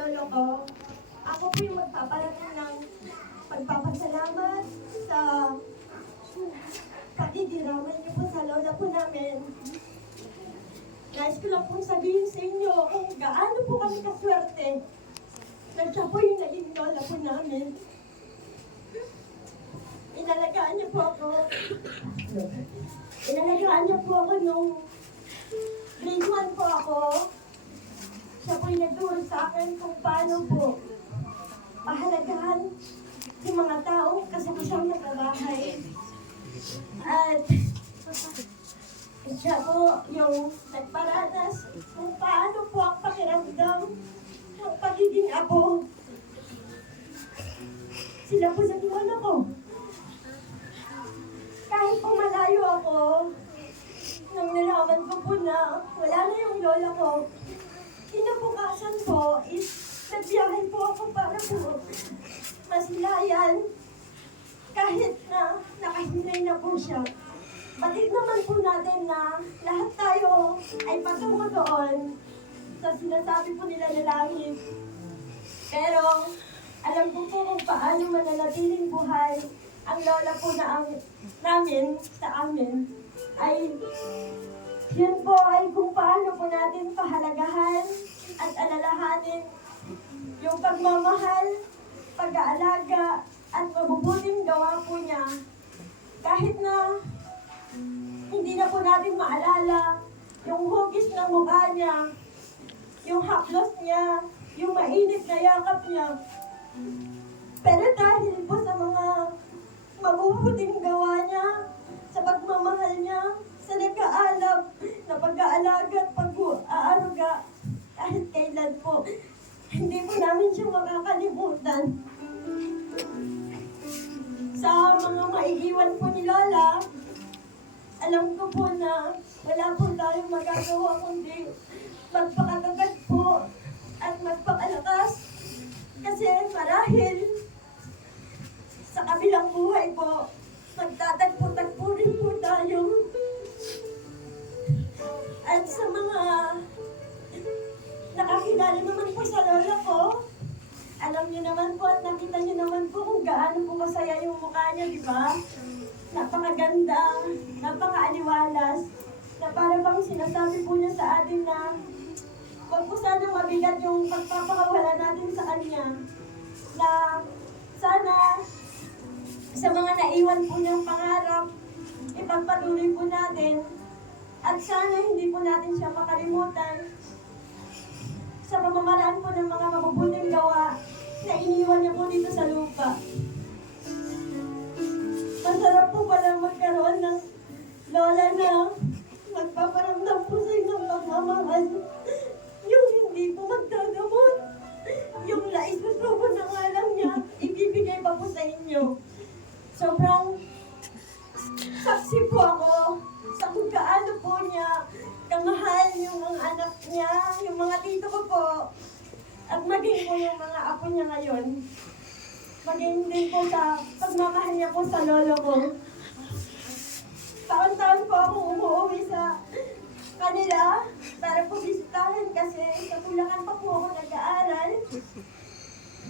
lolo ko, ako po yung magpaparating ng pagpapasalamat sa pagdidiraman niyo po sa lola po namin. Nais ko lang pong sabihin sa inyo kung gaano po kami kaswerte na siya po yung naging lola po namin. Inalagaan niyo po ako. Inalagaan niyo po ako nung grade 1 po ako. Siya po yung nagturo sa akin kung paano po pahalagahan yung mga tao kasakusang nakabahay. At siya po yung nagparanas kung paano po ang pakiramdam ng pagiging apo. Sila po sa lola ko. Kahit po malayo ako, nang nalaman ko po na wala na yung lola ko, kinabukasan po is nagbiyahe po ako para po masilayan kahit na nakahinay na po siya. Batid naman po natin na lahat tayo ay patungo doon sa sinasabi po nila na langit. Pero alam ko po kung paano mananatiling buhay ang lola po namin sa amin ay yun po ay kung paano po natin pahalagahan at alalahanin yung pagmamahal, pag-aalaga at mabubuting gawa po niya. Kahit na hindi na po natin maalala yung hugis ng mukha niya, yung haplos niya, yung mainit na yakap niya. Pero dahil po sa mga mabubuting gawa niya, sa pagmamahal niya, sa nag-aalab, na pag-aalaga at pag-aaruga, kahit kailan po, hindi po namin siya makakalimutan. Sa mga maiiwan po ni Lola, alam ko po na wala po tayong magagawa kundi magpakatatag po at magpakalakas. Kasi marahil sa kabilang buhay po, magtatagpo-tagpo rin po tayo. At sa mga nakakilala naman po sa lola ko, alam niyo naman po at nakita niyo naman po kung gaano po masaya yung mukha niya, di ba? Napakaganda, napakaaliwalas, na para bang sinasabi po niya sa atin na huwag po sanang mabigat yung pagpapakawala natin sa kanya. Na sana sa mga naiwan po niyang pangarap, ipagpatuloy po natin at sana hindi po natin siya makalimutan sa pamamaraan po ng mga mabubuting gawa na iniwan niya po dito sa lupa. Masarap po palang magkaroon ng lola na magpaparamdam po sa inyong pagmamahal. Yung hindi po magdagamot. Yung naisusubo na nga lang niya, ibibigay pa po sa inyo. Sobrang saksi po ako sa kung gaano po niya kamahal yung mga anak niya, yung mga tito ko po, at maging po yung mga apo niya ngayon. Maging din po sa pagmamahal niya po sa lolo ko. Taon-taon po ako umuwi sa kanila para po bisitahin kasi sa Bulacan pa po ako nag-aaral.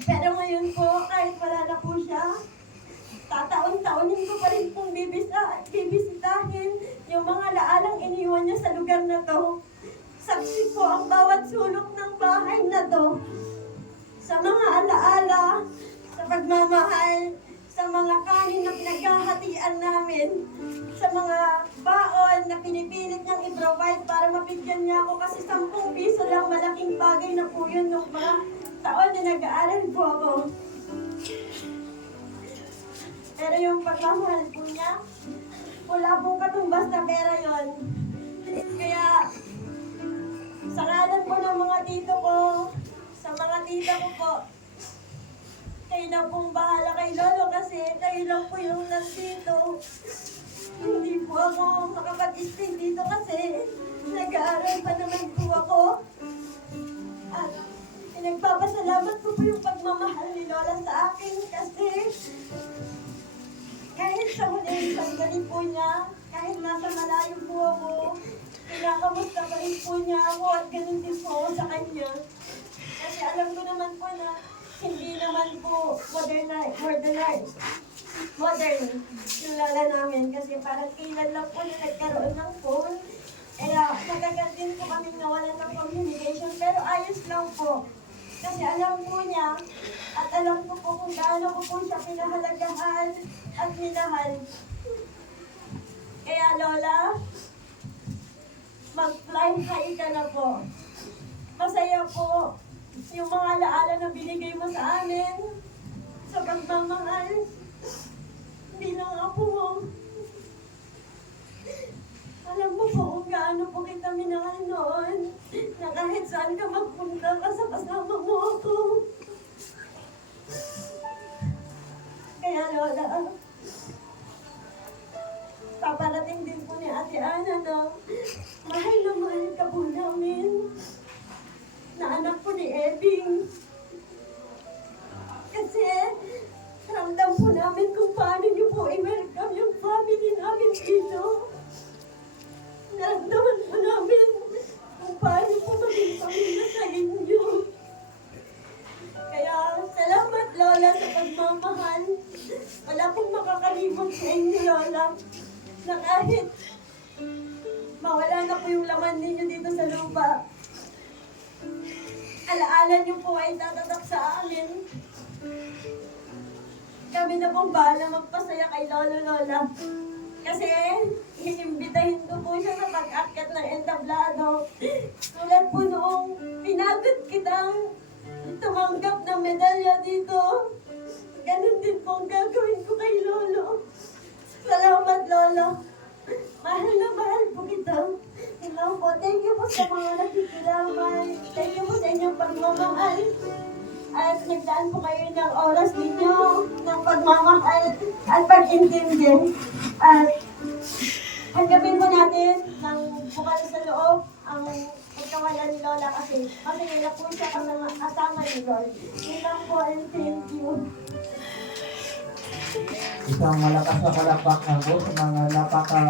Pero ngayon po, kahit wala na po siya, tataon-taonin ko pa rin pong bibisitahin yung mga laalang iniwan niya sa lugar na to. Saksi po ang bawat sulok ng bahay na to. Sa mga alaala, sa pagmamahal, sa mga kanin na pinaghahatian namin, sa mga baon na pinipilit niyang i-provide para mapigyan niya ako kasi 10 piso lang, malaking bagay na po yun nung mga taon na nag-aaral po ako. Pero yung pagmamahal po niya, wala pong katumbas na pera yon. Kaya, sa ngalan po ng mga tito ko, sa mga tita ko po, kayo na pong bahala kay Lolo kasi kayo lang po yung nandito. Hindi po ako makapag-stay dito kasi nag-aaral pa naman po ako. At pinagpapasalamat ko po yung pagmamahal ni Lola sa akin kasi kahit sa huling sandali po niya, kahit nasa malayo po ako, kinakamusta pa rin po niya ako at ganun din po ako sa kanya. Kasi alam ko naman naman po na hindi naman po modern yung lola namin kasi parang kailan lang po na nagkaroon ng phone. Kaya matagal din po kami nawalan ng communication pero ayos lang po. Kasi alam po niya at alam ko po kung gaano ko po siya pinahalagahan at minahal. Kaya Lola, mag-fly high ka na po. Masaya po yung mga alaala na binigay mo sa amin sa pagmamahal bilang apo mo. Alam mo po kung gaano po kita minahal noon na kahit saan ka magpunta kasama mo ako. Kaya Lola, paparating din po ni Ate Ana na mahal ka po namin na anak po ni Ebing. Kasi ramdam po namin kung paano niyo po i-welcome yung family namin dito. Naramdaman po namin kung paano po maging pamilya sa inyo. Kaya salamat Lola sa pagmamahal. Wala pong makakalimot sa inyo Lola. Na kahit mawala na po yung laman ninyo dito sa lupa, alaala niyo po ay tatatak sa amin. Kami na pong bahala magpasaya kay Lolo Lola. Kasi inimbitahin ko po siya sa pag-akyat ng entablado. Tulad po noong pinagot kitang tumanggap ng medalya dito. Ganun din po ang gagawin ko kay Lolo. Salamat, Lolo. Mahal na mahal po kita. Hello po. Thank you po sa mga nakikilaman. Thank you po sa inyong pagmamahal. At nagdaan po kayo ng oras ninyo, ng pagmamahal at pag-intindi. At hagapin po natin ng bukal sa loob ang pagkawala ni Lola kasi masaya po siya kasama ni Lord. Yun lang po and thank you. Isang malakas na palakpak na po sa mga napaka